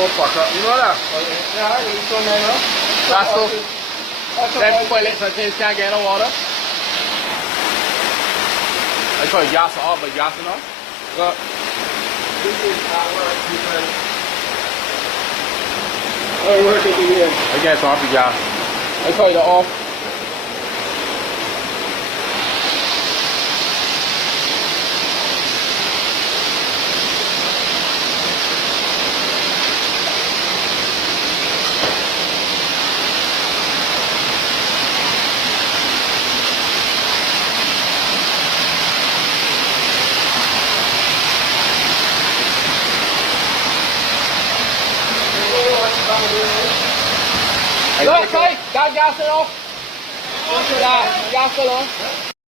zo pakken. You know that? Ja, dat is gewoon nemen. That's so. Then put it so things can't get no water. I call it yassa off, but yassa no. Look. This is our work because our work is here. I guess off the gas. I call it off. Look, kijk, daar gas erop. Ja, gas erop.